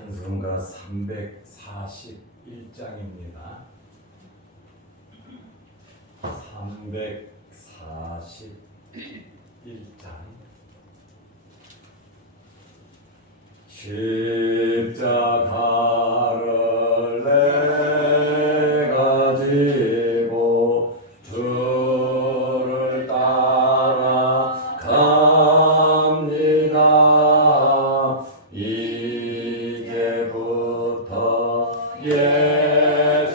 찬송가 341장입니다. 341장. 십자가를 내가 지고 주를 따라갑니다. 이제부터 예수로만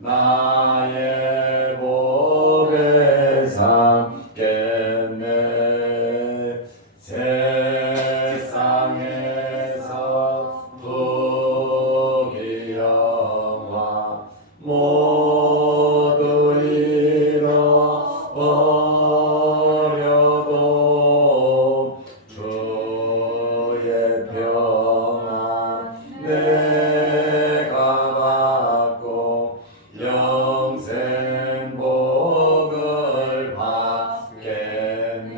나의 복을 삼겠네. 세상에서 부귀 영화 모두 잃어버려도 주의 평안 내가 받고 영생 복을 받겠네.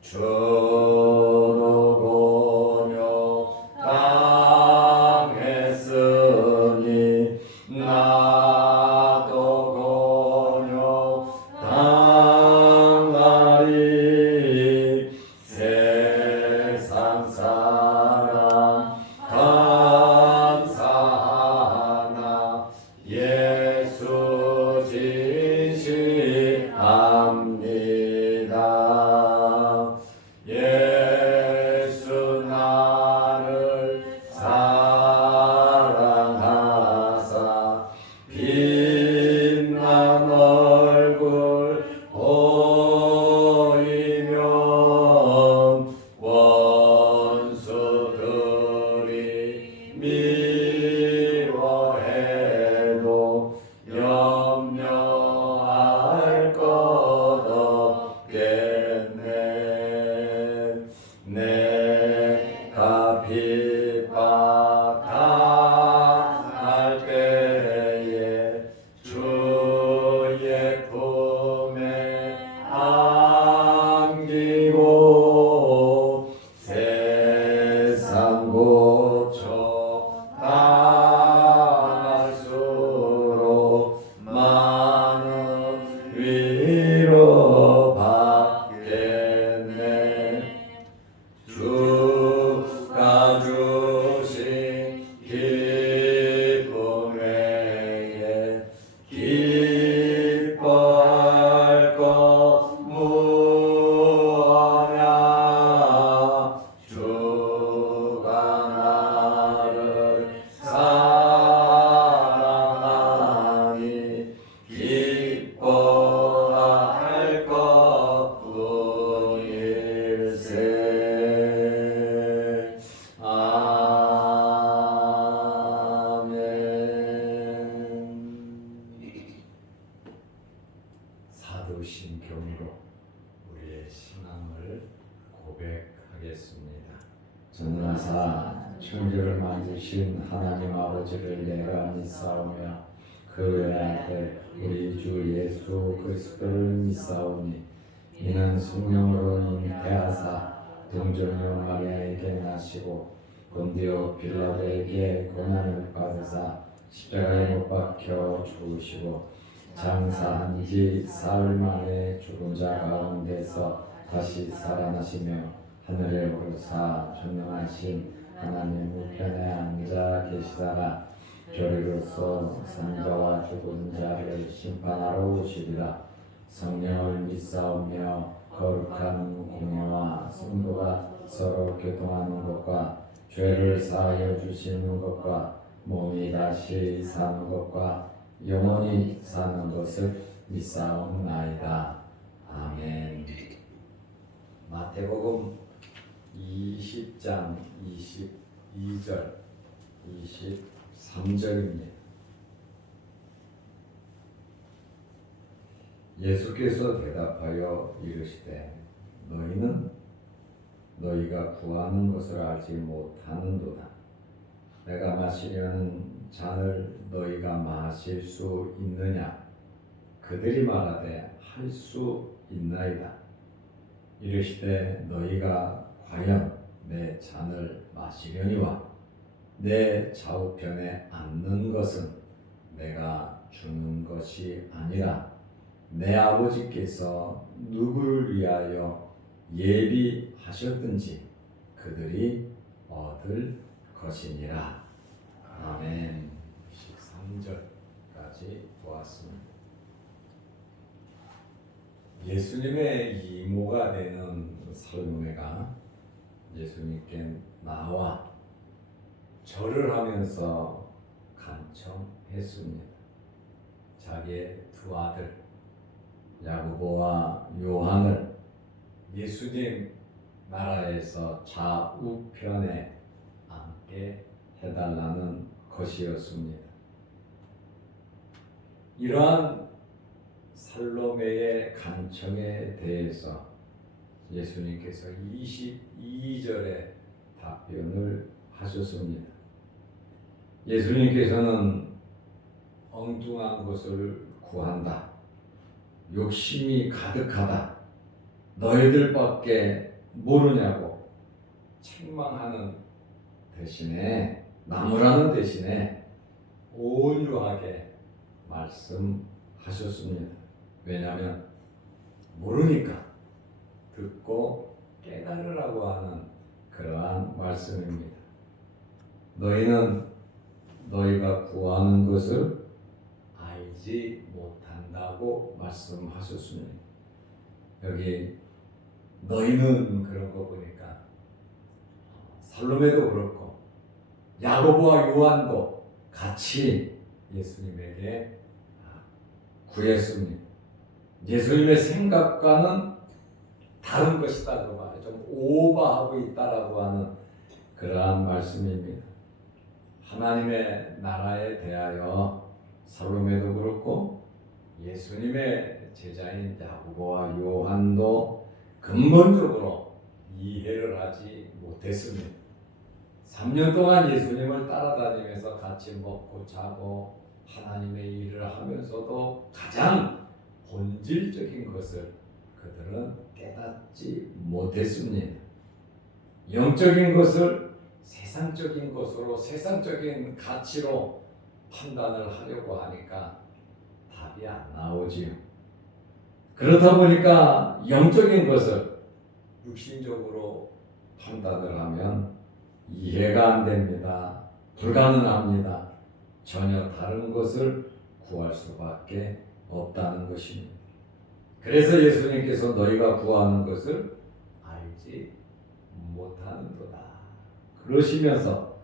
주도 곤욕 당했으니 나도 곤욕 당하리. 세상 사람 감사하나 예수 진실합니다. 예수 나를 사랑하사 빛난 얼굴 보이면 원수들이 미워해도 염려할 것 없겠네. 내가 핍박당할 때에 주의 품에 안기고 세상 고초 당할수록 많은 위로 받겠네. 주가 주신 기쁨 외에 기뻐할 것 무엇냐. 주가 나를 사랑하니 기뻐할 것뿐일세. 아멘. 사도신경으로 우리의 신앙을 고백하겠습니다. 전능하사 천지를 만드신 하나님 아버지를 내가 믿사오며 그 외아들 우리 주 예수 그리스도를 믿사오니 이는 성령으로 잉태하사 동정녀 마리아에게 나시고 본디오 빌라도에게 고난을 받으사 십자가에 못 박혀 죽으시고 장사한 지 사흘 만에 죽은 자 가운데서 다시 살아나시며 하늘에 오르사 전능하신 하나님 우편에 앉아 계시다가 저리로서 산자와 죽은 자를 심판하러 오시리라. 성령을 믿사오며 거룩한 공예와 성도가 서로 교통하는 것과 죄를 사하여 주시는 것과 몸이 다시 사는 것과 영원히 사는 것을 믿사옵나이다. 아멘. 마태복음 20장 22절 23절입니다. 예수께서 대답하여 이르시되 너희는 너희가 구하는 것을 알지 못하는도다. 내가 마시려는 잔을 너희가 마실 수 있느냐? 그들이 말하되 할 수 있나이다. 이르시되 너희가 과연 내 잔을 마시려니와 내 좌우편에 앉는 것은 내가 주는 것이 아니라 내 아버지께서 누구를 위하여 예비하셨든지 그들이 얻을 것이니라. 아멘. 13절까지 보았습니다. 예수님의 이모가 되는 살로메가 예수님께 나와 절을 하면서 간청했습니다. 자기의 두 아들 야고보와 요한을 예수님 나라에서 좌우편에 앉게 해달라는 것이었습니다. 이러한 살로메의 간청에 대해서 예수님께서 22절에 답변을 하셨습니다. 예수님께서는 엉뚱한 것을 구한다, 욕심이 가득하다, 너희들밖에 모르냐고 책망하는 대신에, 나무라는 대신에 온유하게 말씀하셨습니다. 왜냐하면 모르니까 듣고 깨달으라고 하는 그러한 말씀입니다. 너희는 너희가 구하는 것을 알지 못한다고 말씀하셨습니다. 여기 너희는 그런 거 보니까 살로메도 그렇고 야고보와 요한도 같이 예수님에게 구했습니다. 예수님의 생각과는 다른 것이다 그 말이에요. 좀 오버하고 있다라고 하는 그러한 말씀입니다. 하나님의 나라에 대하여 살로메도 그렇고 예수님의 제자인 야고보와 요한도 근본적으로 이해를 하지 못했습니다. 3년 동안 예수님을 따라다니면서 같이 먹고 자고 하나님의 일을 하면서도 가장 본질적인 것을 그들은 깨닫지 못했습니다. 영적인 것을 세상적인 것으로, 세상적인 가치로 판단을 하려고 하니까 답이 안 나오지요. 그렇다 보니까 영적인 것을 육신적으로 판단을 하면 이해가 안 됩니다. 불가능합니다. 전혀 다른 것을 구할 수밖에 없다는 것입니다. 그래서 예수님께서 너희가 구하는 것을 알지 못하는도다 그러시면서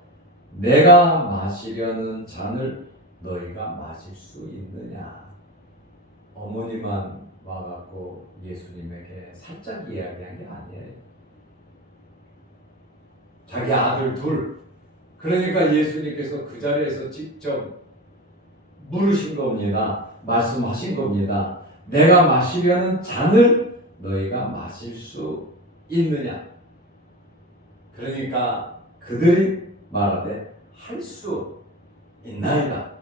내가 마시려는 잔을 너희가 마실 수 있느냐, 어머니만 와갖고 예수님에게 살짝 이야기한 게 아니에요. 자기 아들 둘, 그러니까 예수님께서 그 자리에서 직접 물으신 겁니다. 말씀하신 겁니다. 내가 마시려는 잔을 너희가 마실 수 있느냐. 그러니까 그들이 말하되 할 수 있나이다.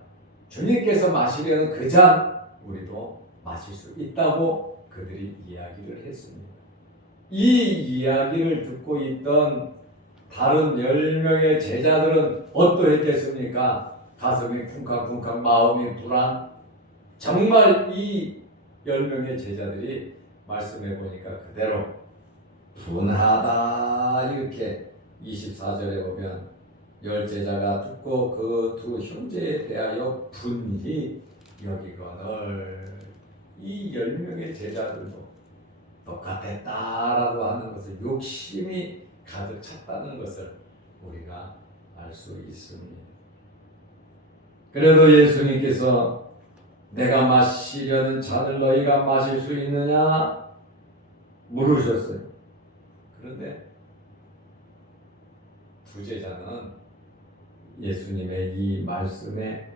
주님께서 마시려는 그 잔 우리도 마실 수 있다고 그들이 이야기를 했습니다. 이 이야기를 듣고 있던 다른 10명의 제자들은 어떠했겠습니까? 가슴이 쿵쾅쿵쾅, 마음이 불안. 정말 이 10명의 제자들이 말씀해 보니까 그대로 분하다 이렇게 24절에 보면 10제자가 듣고 그 두 형제에 대하여 분히 여기거늘. 이 10명의 제자들도 똑같았다라고 하는 것을, 욕심이 가득 찼다는 것을 우리가 알 수 있습니다. 그래도 예수님께서 내가 마시려는 잔을 너희가 마실 수 있느냐 물으셨어요. 그런데 두 제자는 예수님의 이 말씀의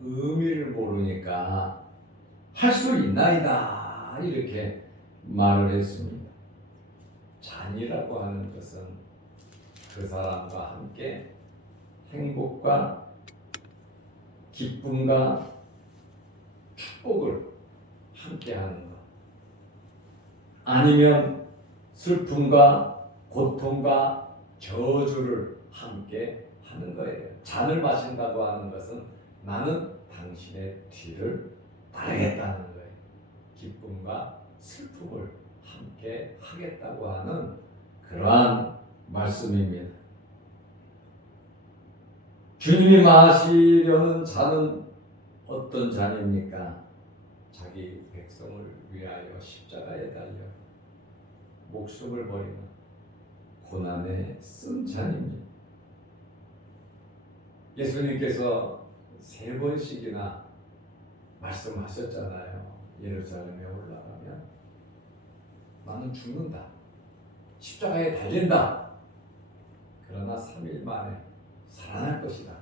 의미를 모르니까 할 수 있나이다 이렇게 말을 했습니다. 잔이라고 하는 것은 그 사람과 함께 행복과 기쁨과 축복을 함께 하는 것, 아니면 슬픔과 고통과 저주를 함께 하는 거예요. 잔을 마신다고 하는 것은 나는 당신의 뒤를 따르겠다는 거예요. 기쁨과 슬픔을 함께 하겠다고 하는 그러한 말씀입니다. 주님이 마시려는 잔은 어떤 잔입니까? 자기 백성을 위하여 십자가에 달려 목숨을 버리는 고난의 쓴 잔입니다. 예수님께서 3번씩이나 말씀하셨잖아요. 예루살렘에 올라가면 나는 죽는다. 십자가에 달린다. 그러나 3일 만에 살아날 것이다.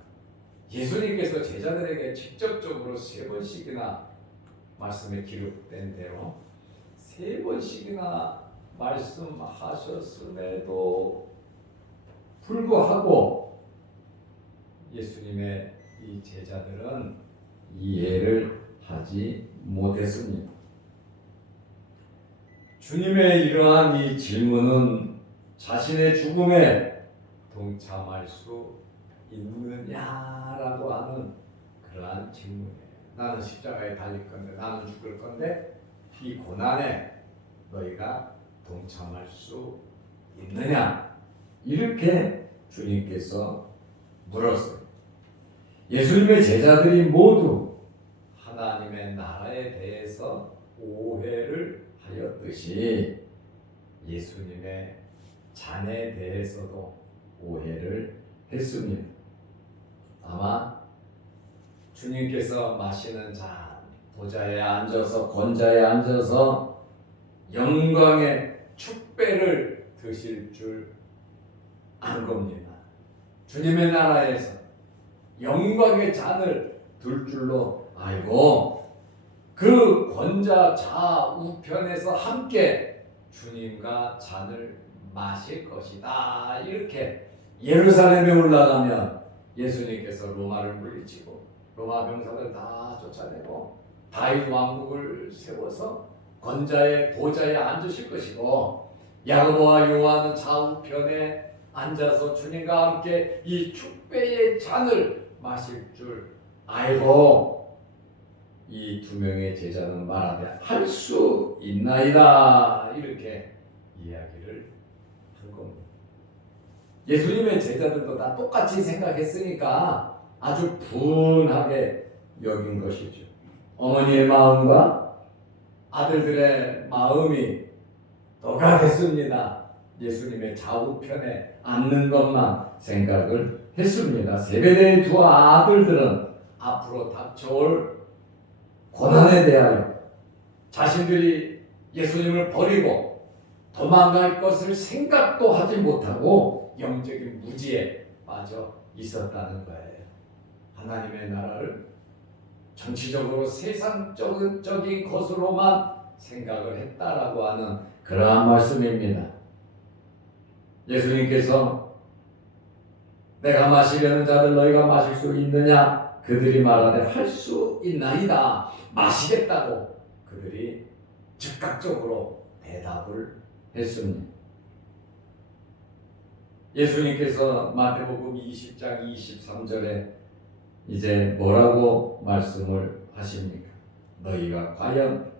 예수님께서 제자들에게 직접적으로 3번씩이나 말씀에 기록된 대로 3번씩이나 말씀하셨음에도 불구하고 예수님의 이 제자들은 이해를 하지 못했습니다. 주님의 이러한 이 질문은 자신의 죽음에 동참할 수 있느냐라고 하는 그러한 질문이에요. 나는 십자가에 달릴 건데, 나는 죽을 건데 이 고난에 너희가 동참할 수 있느냐? 이렇게 주님께서 물었어요. 예수님의 제자들이 모두 하나님의 나라에 대해서 오해를 하였듯이 예수님의 잔에 대해서도 오해를 했습니다. 아마 주님께서 마시는 잔, 보좌에 앉아서 권자에 앉아서 영광의 축배를 드실 줄 안 겁니다. 주님의 나라에서 영광의 잔을 둘 줄로 알고 그 권자 좌우편에서 함께 주님과 잔을 마실 것이다. 이렇게 예루살렘에 올라가면 예수님께서 로마를 물리치고 로마 병사들 다 쫓아내고 다윗 왕국을 세워서 권자의 보좌에 앉으실 것이고 야고보와 요한은 좌우편에 앉아서 주님과 함께 이 축배의 잔을 마실 줄 알고 이 2명의 제자는 말하되 할 수 있나이다 이렇게 이야기를 한 겁니다. 예수님의 제자들도 다 똑같이 생각했으니까 아주 분하게 여긴 것이죠. 어머니의 마음과 아들들의 마음이 너가 됐습니다. 예수님의 좌우편에 앉는 것만 생각을 했습니다. 세베대의 2 아들들은 앞으로 닥쳐올 고난에 대하여 자신들이 예수님을 버리고 도망갈 것을 생각도 하지 못하고 영적인 무지에 빠져 있었다는 거예요. 하나님의 나라를 정치적으로 세상적인 것으로만 생각을 했다라고 하는 그러한 말씀입니다. 예수님께서 내가 마시려는 잔을 너희가 마실 수 있느냐? 그들이 말하되 할 수 있나이다. 마시겠다고 그들이 즉각적으로 대답을 했습니다. 예수님께서 마태복음 20장 23절에 이제 뭐라고 말씀을 하십니까? 너희가 과연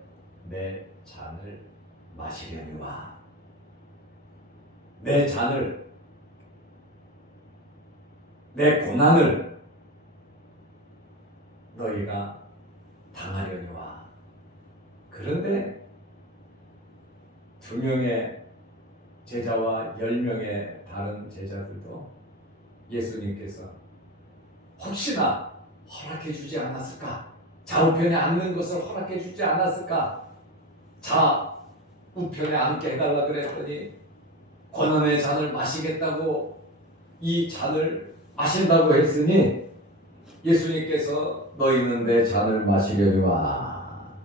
내 잔을 마시려니와 내 잔을 내 고난을 너희가 당하려니와 그런데 2명의 제자와 10명의 다른 제자들도 예수님께서 혹시나 허락해 주지 않았을까? 좌우편에 앉는 것을 허락해 주지 않았을까? 좌우편에 앉게 해달라 그랬더니 고난의 잔을 마시겠다고 이 잔을 마신다고 했으니 예수님께서 너희는 내 잔을 마시려니와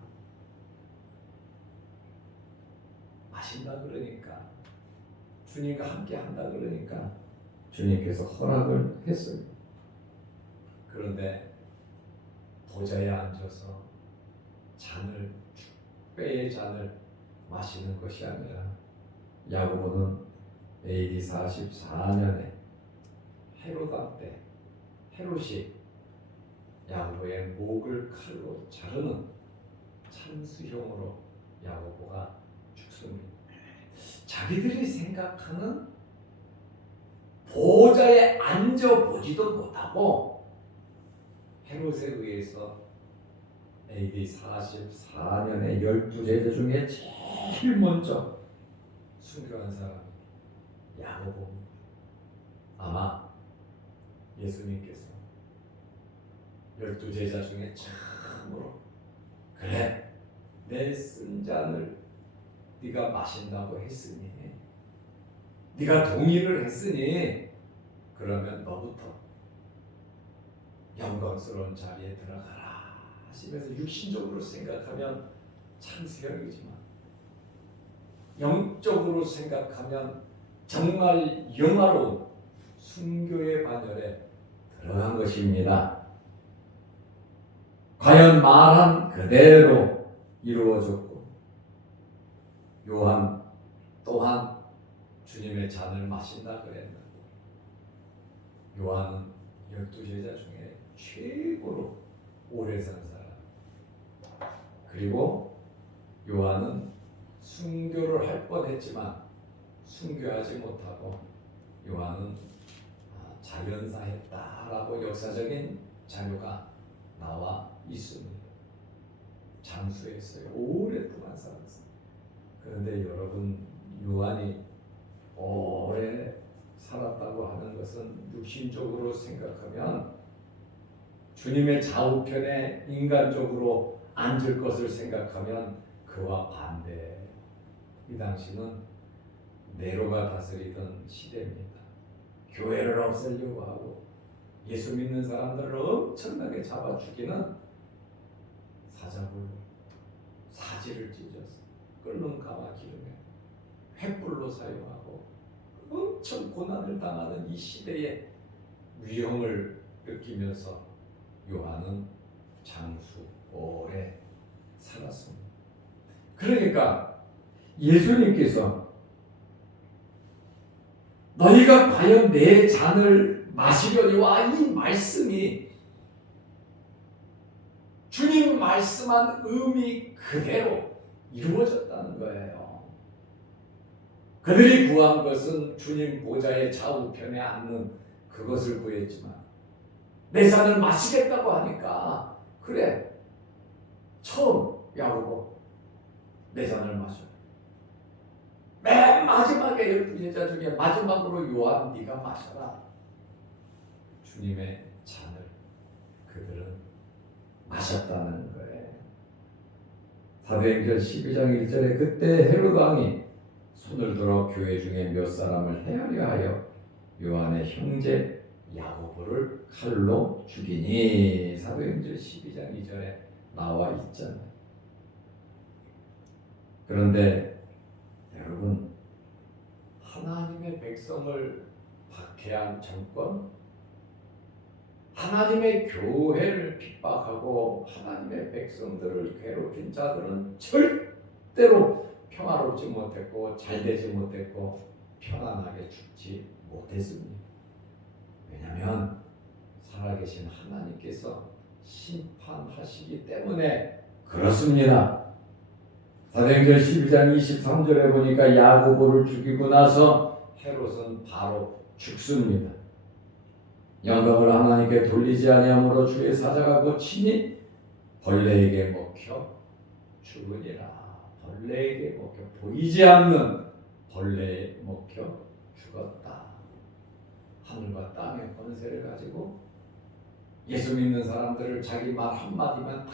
마신다 그러니까 주님과 함께 한다 그러니까 주님께서 허락을 했어요. 그런데 보좌에 앉아서 잔을 축배의 잔을 마시는 것이 아니라 야고보는 AD 44년에 헤로다 때 헤롯이 야고보의 목을 칼로 자르는 참수형으로 야고보가 죽습니다. 자기들이 생각하는 보좌에 앉아보지도 못하고 헤롯에 의해서 AD 44년에 12제자 중에 제일 먼저 순교한 사람이 야고보입니다. 아마 예수님께서 12제자 중에 참으로 그래 내 쓴 잔을 네가 마신다고 했으니 네가 동의를 했으니 그러면 너부터 영광스러운 자리에 들어가라 하시면서 육신적으로 생각하면 참수형이지만 영적으로 생각하면 정말 영화로운 순교의 반열에 들어간 것입니다. 과연 말한 그대로 이루어졌고 요한 또한 주님의 잔을 마신다 그랬는데 요한은 12제자 중에 최고로 오래 산 사람. 그리고 요한은 순교를 할 뻔했지만 순교하지 못하고 요한은 자연사했다라고 역사적인 자료가 나와 있습니다. 장수했어요. 오랫동안 살았어요. 그런데 여러분 요한이 오래 살았다고 하는 것은 육신적으로 생각하면 주님의 좌우편에 인간적으로 앉을 것을 생각하면 그와 반대. 이 당시는 네로가 다스리던 시대입니다. 교회를 없애려고 하고 예수 믿는 사람들을 엄청나게 잡아 죽이는 사자굴로 사지를 찢어서 끓는 가마 기름에 횃불로 사용하고 엄청 고난을 당하는 이 시대의 위험을 느끼면서 요한은 장수 오래 살았습니다. 그러니까 예수님께서 너희가 과연 내 잔을 마시려니와 이 말씀이 주님 말씀한 의미 그대로 이루어졌다는 거예요. 그들이 구한 것은 주님 보좌의 좌우편에 앉는 그것을 구했지만 내 잔을 마시겠다고 하니까 그래 처음 야고보 내 잔을 마셔. 맨 마지막에 12제자 중에 마지막으로 요한 네가 마셔라. 주님의 잔을 그들은 마셨다는 거예요. 사도행전 12장 1절에 그때 헤롯 왕이 손을 들어 교회 중에 몇 사람을 헤아려 하여 요한의 형제 야고보를 칼로 죽이니 사도행전 12장 2절에 나와 있잖아요. 그런데 여러분 하나님의 백성을 박해한 정권, 하나님의 교회를 핍박하고 하나님의 백성들을 괴롭힌 자들은 절대로 평화롭지 못했고 잘되지 못했고 편안하게 죽지 못했습니다. 왜냐하면 살아계신 하나님께서 심판하시기 때문에 그렇습니다. 사도행전 12장 23절에 보니까 야고보를 죽이고 나서 헤롯은 바로 죽습니다. 영광을 하나님께 돌리지 아니함으로 주의 사자가 곧 친히 벌레에게 먹혀 죽으리라. 벌레에게 먹혀 보이지 않는 벌레에 먹혀 죽었다. 하늘과 땅의 권세를 가지고 예수 믿는 사람들을 자기 말 한마디만 다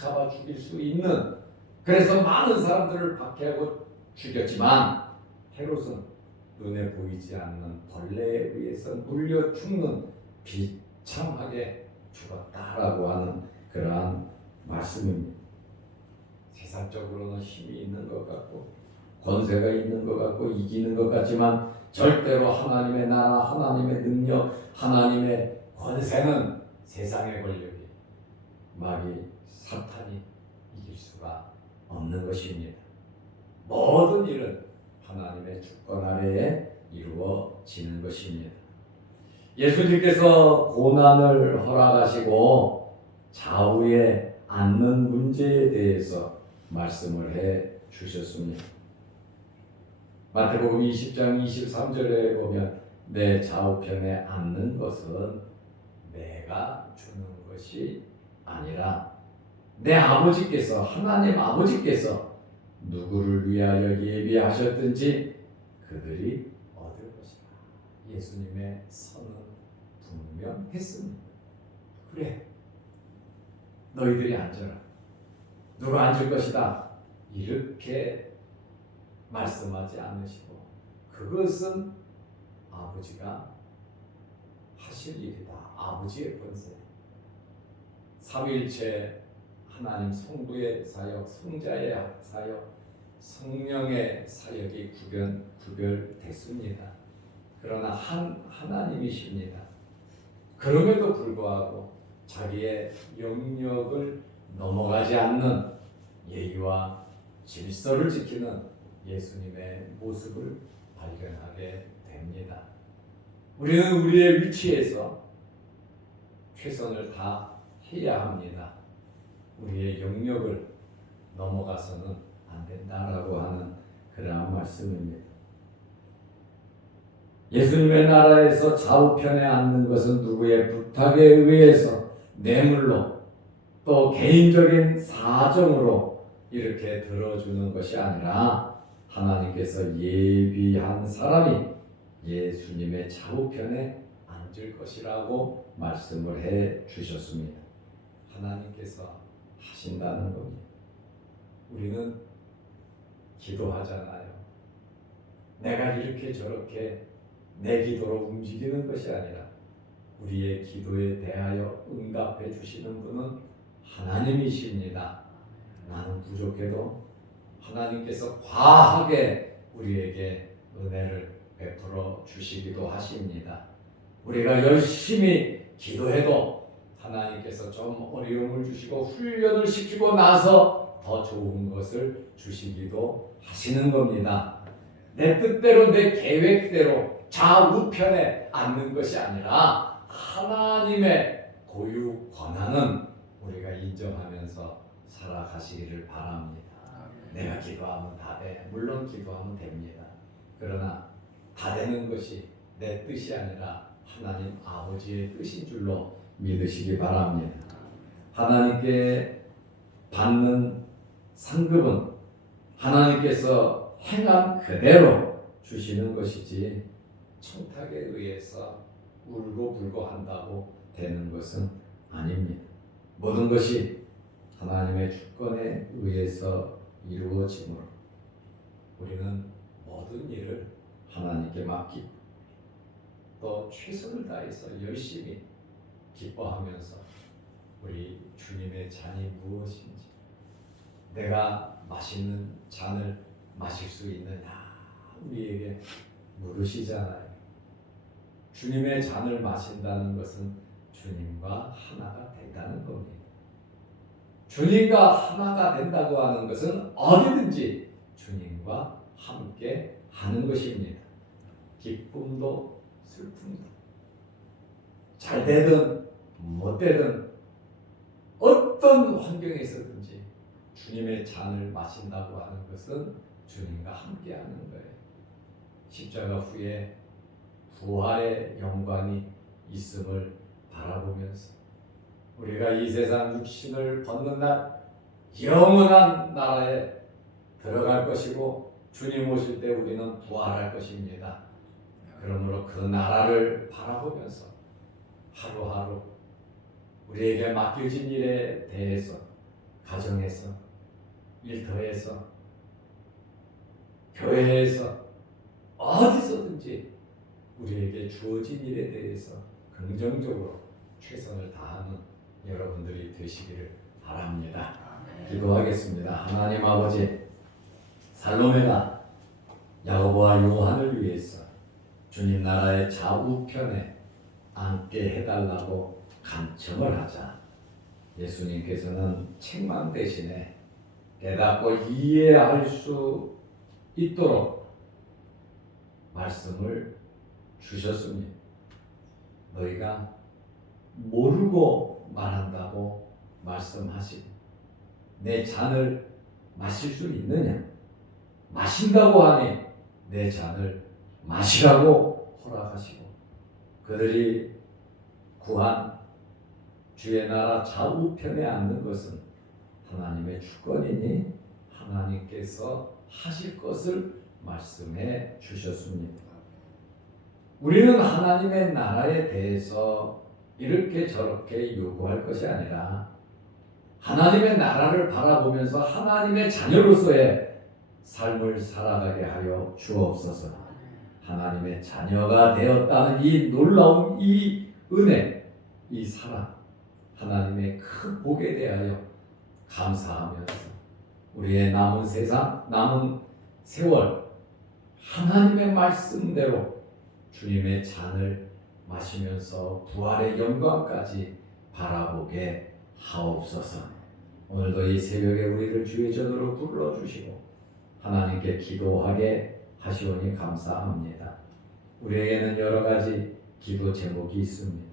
잡아 죽일 수 있는, 그래서 많은 사람들을 박해하고 죽였지만 헤롯은 눈에 보이지 않는 벌레에 의해서 물려 죽는 비참하게 죽었다라고 하는 그러한 말씀입니다. 세상적으로는 힘이 있는 것 같고 권세가 있는 것 같고 이기는 것 같지만 절대로 하나님의 나라, 하나님의 능력, 하나님의 권세는 세상의 권력이 마귀 사탄이 이길 수가 없는 것입니다. 모든 일은 하나님의 주권 아래에 이루어지는 것입니다. 예수님께서 고난을 허락하시고 좌우에 앉는 문제에 대해서 말씀을 해 주셨습니다. 마태복음 20장 23절에 보면 내 좌우편에 앉는 것은 내가 주는 것이 아니라 내 아버지께서 하나님 아버지께서 누구를 위하여 예비하셨든지 그들이 얻을 것이다. 예수님의 선은 분명했습니다. 그래, 너희들이 앉아라. 누가 앉을 것이다. 이렇게 말씀하지 않으시고 그것은 아버지가 하실 일이다. 아버지의 권세. 삼위일체 하나님 성부의 사역, 성자의 사역, 성령의 사역이 구별됐습니다. 그러나 하나님이십니다. 그럼에도 불구하고 자기의 영역을 넘어가지 않는 예의와 질서를 지키는 예수님의 모습을 발견하게 됩니다. 우리는 우리의 위치에서 최선을 다해야 합니다. 우리의 영역을 넘어가서는 안 된다라고 하는 그러한 말씀입니다. 예수님의 나라에서 좌우편에 앉는 것은 누구의 부탁에 의해서 뇌물로 또 개인적인 사정으로 이렇게 들어주는 것이 아니라 하나님께서 예비한 사람이 예수님의 좌우편에 앉을 것이라고 말씀을 해 주셨습니다. 하나님께서 하신다는 겁니다. 우리는 기도하잖아요. 내가 이렇게 저렇게 내 기도로 움직이는 것이 아니라 우리의 기도에 대하여 응답해 주시는 분은 하나님이십니다. 나는 부족해도 하나님께서 과하게 우리에게 은혜를 베풀어 주시기도 하십니다. 우리가 열심히 기도해도 하나님께서 좀 어려움을 주시고 훈련을 시키고 나서 더 좋은 것을 주시기도 하시는 겁니다. 내 뜻대로 내 계획대로 좌우편에 앉는 것이 아니라 하나님의 고유 권한은 우리가 인정하면서 살아가시기를 바랍니다. 내가 기도하면 다 돼. 물론 기도하면 됩니다. 그러나 다 되는 것이 내 뜻이 아니라 하나님 아버지의 뜻인 줄로 믿으시기 바랍니다. 하나님께 받는 상급은 하나님께서 행한 그대로 주시는 것이지 청탁에 의해서 울고불고 한다고 되는 것은 아닙니다. 모든 것이 하나님의 주권에 의해서 이루어지므로 우리는 모든 일을 하나님께 맡기고 또 최선을 다해서 열심히 기뻐하면서 우리 주님의 잔이 무엇인지 내가 마시는 잔을 마실 수 있느냐 우리에게 물으시잖아요. 주님의 잔을 마신다는 것은 주님과 하나가 된다는 겁니다. 주님과 하나가 된다고 하는 것은 어디든지 주님과 함께 하는 것입니다. 기쁨도 슬픔도 잘 되든 못 되든 어떤 환경에서든지 주님의 잔을 마신다고 하는 것은 주님과 함께 하는 거예요. 십자가 후에 부활의 영광이 있음을 바라보면서 우리가 이 세상 육신을 벗는 날 영원한 나라에 들어갈 것이고 주님 오실 때 우리는 부활할 것입니다. 그러므로 그 나라를 바라보면서 하루하루 우리에게 맡겨진 일에 대해서 가정에서 일터에서 교회에서 어디서든지 우리에게 주어진 일에 대해서 긍정적으로 최선을 다하는 여러분들이 되시기를 바랍니다. 기도하겠습니다. 하나님 아버지, 살로메가 야고보와 요한을 위해서 주님 나라의 좌우편에 앉게 해달라고 간청을 하자 예수님께서는 책망 대신에 깨닫고 이해할 수 있도록 말씀을 주셨습니다. 너희가 모르고 말한다고 말씀하시고 내 잔을 마실 수 있느냐? 마신다고 하니 내 잔을 마시라고 허락하시고 그들이 구한 주의 나라 좌우편에 앉는 것은 하나님의 주권이니 하나님께서 하실 것을 말씀해 주셨습니다. 우리는 하나님의 나라에 대해서 이렇게 저렇게 요구할 것이 아니라 하나님의 나라를 바라보면서 하나님의 자녀로서의 삶을 살아가게 하여 주옵소서. 하나님의 자녀가 되었다는 이 놀라운 이 은혜, 이 사랑, 하나님의 큰 복에 대하여 감사하면서 우리의 남은 세상, 남은 세월 하나님의 말씀대로 주님의 잔을 마시면서 부활의 영광까지 바라보게 하옵소서. 오늘도 이 새벽에 우리를 주의 전으로 불러주시고 하나님께 기도하게 하시오니 감사합니다. 우리에게는 여러 가지 기도 제목이 있습니다.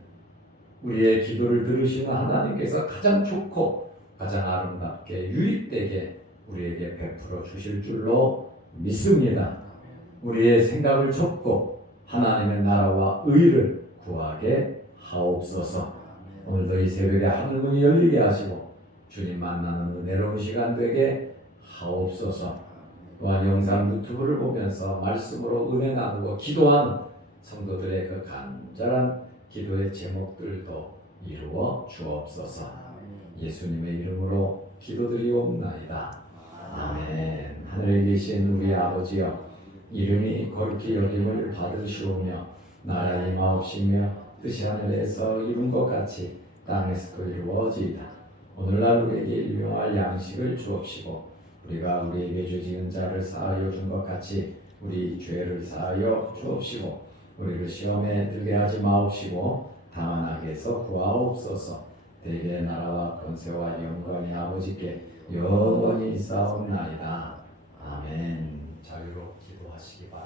우리의 기도를 들으시는 하나님께서 가장 좋고 가장 아름답게 유익되게 우리에게 베풀어 주실 줄로 믿습니다. 우리의 생각을 접고 하나님의 나라와 의를 구하게 하옵소서. 오늘도 이 새벽에 하늘문이 열리게 하시고 주님 만나는 은혜로운 시간 되게 하옵소서. 또한 영상 유튜브를 보면서 말씀으로 은혜 나누고 기도하는 성도들의 그 간절한 기도의 제목들도 이루어 주옵소서. 예수님의 이름으로 기도드리옵나이다. 아멘. 하늘에 계신 우리 아버지여, 이름이 거룩히 여김을 받으시오며 나라가 임하옵시며 뜻이 하늘에서 이룬 것 같이 땅에서도 이루어지이다. 오늘날 우리에게 일용할 양식을 주옵시고 우리가 우리에게 죄 지은 자를 사하여 준 것 같이 우리 죄를 사하여 주옵시고 우리를 시험에 들게 하지 마옵시고 다만 악에서 구하옵소서. 대개의 나라와 권세와 영광이 아버지께 영원히 있사옵나이다. 아멘. 자유로 기도하시기 바랍니다.